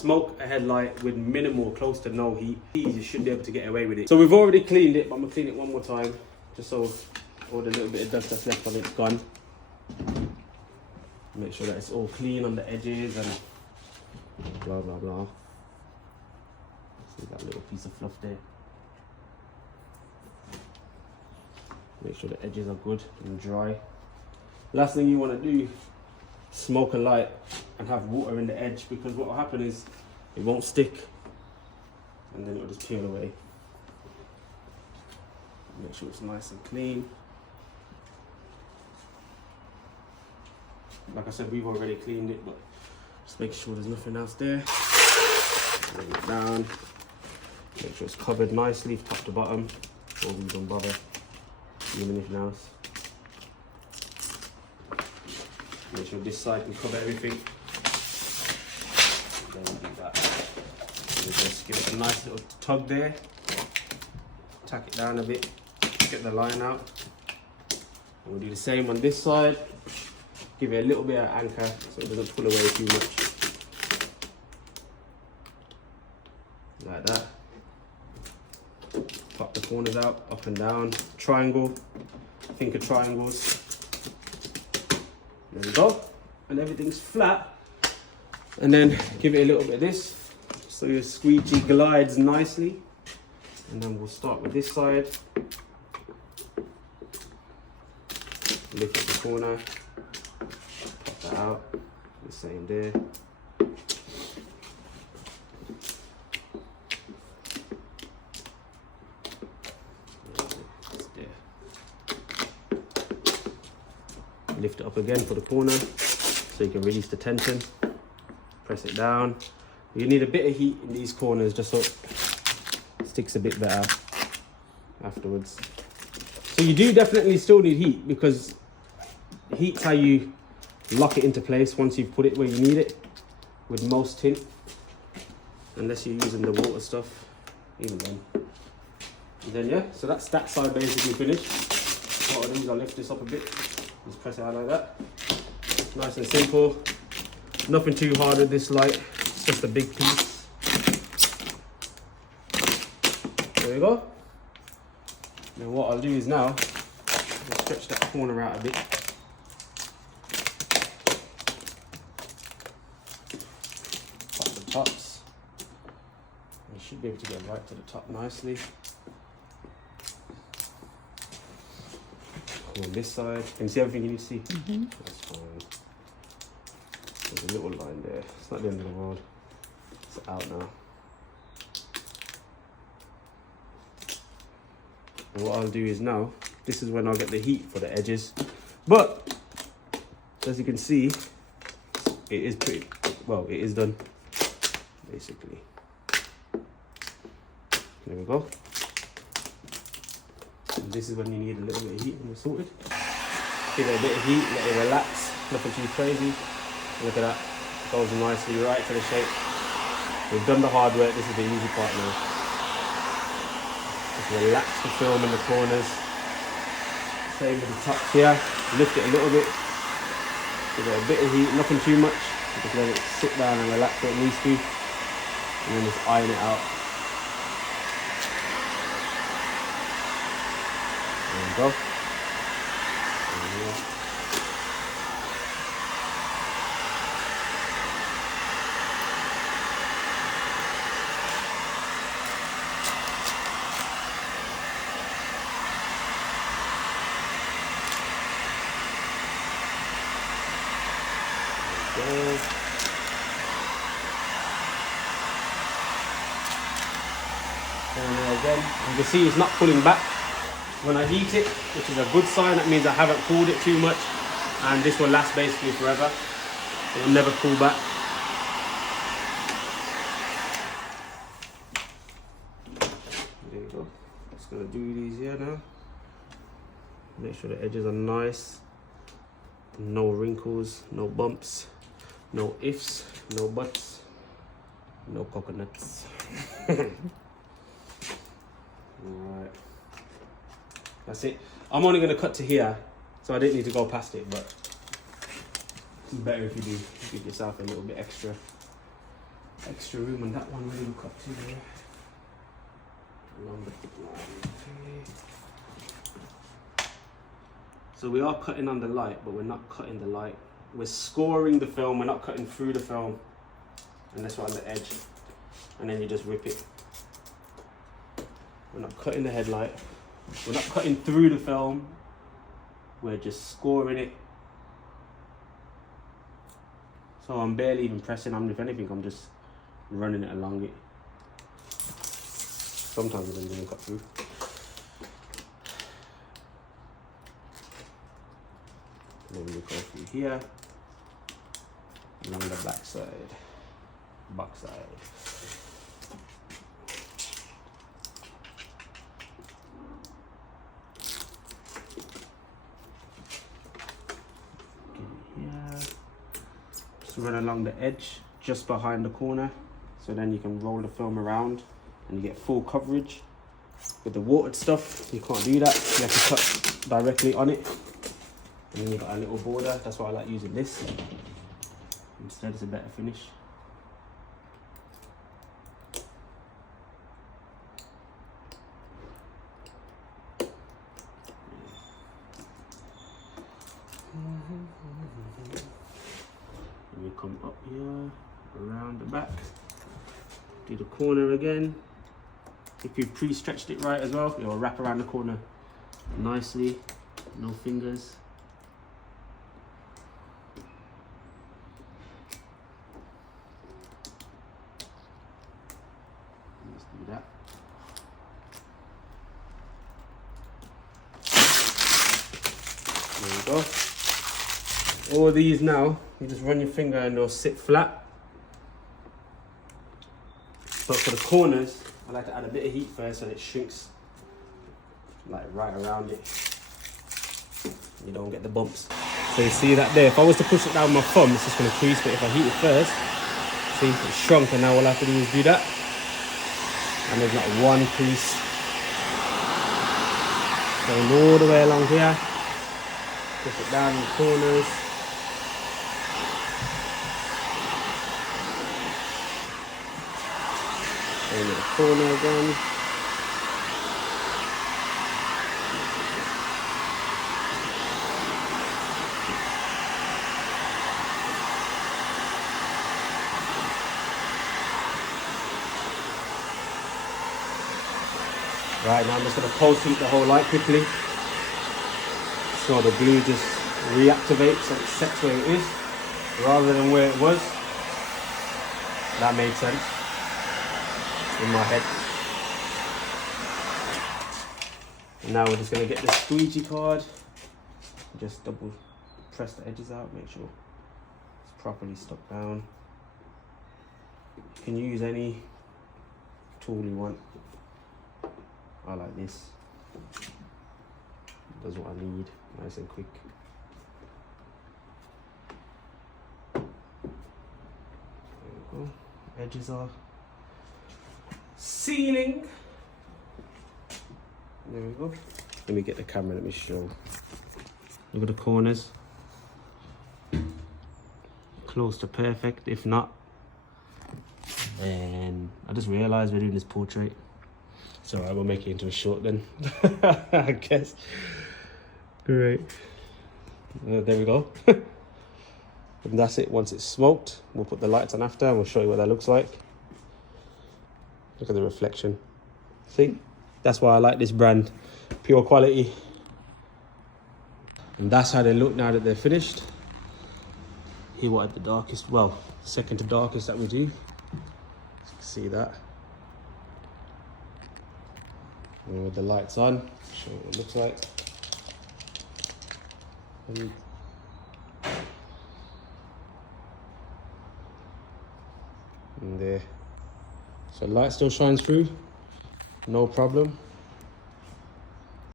smoke a headlight with minimal, close to no heat, you should be able to get away with it. So we've already cleaned it, but I'm gonna clean it one more time, just so all the little bit of dust that's left on it's gone. Make sure that it's all clean on the edges and blah blah blah. See that little piece of fluff there. Make sure the edges are good and dry. Last thing you want to do, smoke a light and have water in the edge, because what will happen is it won't stick and then it will just peel away. Make sure it's nice and clean. Like I said, we've already cleaned it, but just make sure there's nothing else there. Bring it down. Make sure it's covered nicely, top to bottom, before we don't bother doing anything else. Make sure this side can cover everything. Then we do that. And just give it a nice little tug there. Tack it down a bit. Get the line out. And we'll do the same on this side. Give it a little bit of anchor so it doesn't pull away too much. Like that. Pop the corners out, up and down. Triangle. Think of triangles. There we go. And everything's flat. And then give it a little bit of this so your squeegee glides nicely. And then we'll start with this side. Lift up the corner. Pop that out. The same there. Lift it up again for the corner so you can release the tension. Press it down. You need a bit of heat in these corners just so it sticks a bit better afterwards. So you do definitely still need heat, because heat's how you lock it into place once you've put it where you need it with most tint, unless you're using the water stuff, even then. And then yeah, so that's that side basically finished. What I'll do is I'll lift this up a bit. Just press it out like that. Nice and simple. Nothing too hard with this light. It's just a big piece. There we go. Then what I'll do is now, I'll stretch that corner out a bit. Pop the tops. You should be able to get right to the top nicely. On this side, can you see everything you need to see? Mm-hmm. That's fine. There's a little line there. It's not the end of the world. It's out now. And what I'll do is now, this is when I'll get the heat for the edges. But as you can see, it is pretty well. It is done, basically. There we go. And this is when you need a little bit of heat when you're sorted. Give it a bit of heat, let it relax, nothing too crazy. Look at that, goes nicely right to the shape. We've done the hard work, this is the easy part now. Just relax the film in the corners. Same with the tops here, lift it a little bit. Give it a bit of heat, nothing too much. Just let it sit down and relax where it needs to. And then just iron it out. There we go. And again, you can see it's not pulling back when I heat it, which is a good sign. That means I haven't cooled it too much, and this will last basically forever. It will never pull back. There you go. Just gonna do these here now. Make sure the edges are nice. No wrinkles, no bumps, no ifs, no buts, no coconuts. Alright. That's it. I'm only going to cut to here, so I didn't need to go past it, but it's better if you do give yourself a little bit extra. extra room on that one. Really look up to there. Along the line. So we are cutting on the light, but we're not cutting the light. We're scoring the film, we're not cutting through the film. Unless we're on the edge. And then you just rip it. We're not cutting the headlight. We're not cutting through the film. We're just scoring it. So I'm barely even pressing. If anything, I'm just running it along it. Sometimes it doesn't even cut through. And then we go through here, along the back side, back side. Here, just run along the edge, just behind the corner, so then you can roll the film around and you get full coverage. With the watered stuff, you can't do that. You have to cut directly on it. And then you've got a little border. That's why I like using this. Instead, it's a better finish. And you come up here, around the back. Do the corner again. If you pre-stretched it right as well, it'll wrap around the corner nicely. No fingers. Let's do that. There we go. All these now, you just run your finger and they'll sit flat. But for the corners, I like to add a bit of heat first so it shrinks like right around it. You don't get the bumps. So you see that there, if I was to push it down with my thumb, it's just gonna crease, but if I heat it first, see, it's shrunk, and now all I have to do is do that. And there's not one crease. Going all the way along here. Push it down in the corners. Going to the corner again. Right, now I'm just going to pulse heat the whole light quickly. So the glue just reactivates and it sets where it is rather than where it was. That made sense in my head. And now we're just going to get the squeegee card. Just double press the edges out, make sure it's properly stuck down. You can use any tool you want. I like this. Does what I need, nice and quick. There we go. Edges are sealing. There we go. Let me get the camera, let me show. Look at the corners. Close to perfect, if not. And I just realized we're doing this portrait. So I will make it into a short then, I guess. Great. There we go. And that's it. Once it's smoked, we'll put the lights on after and we'll show you what that looks like. Look at the reflection. See? That's why I like this brand. Pure quality. And that's how they look now that they're finished. Here what the darkest, well, second to darkest that we do. You can see that. And with the lights on, show you what it looks like. And there. So light still shines through, no problem.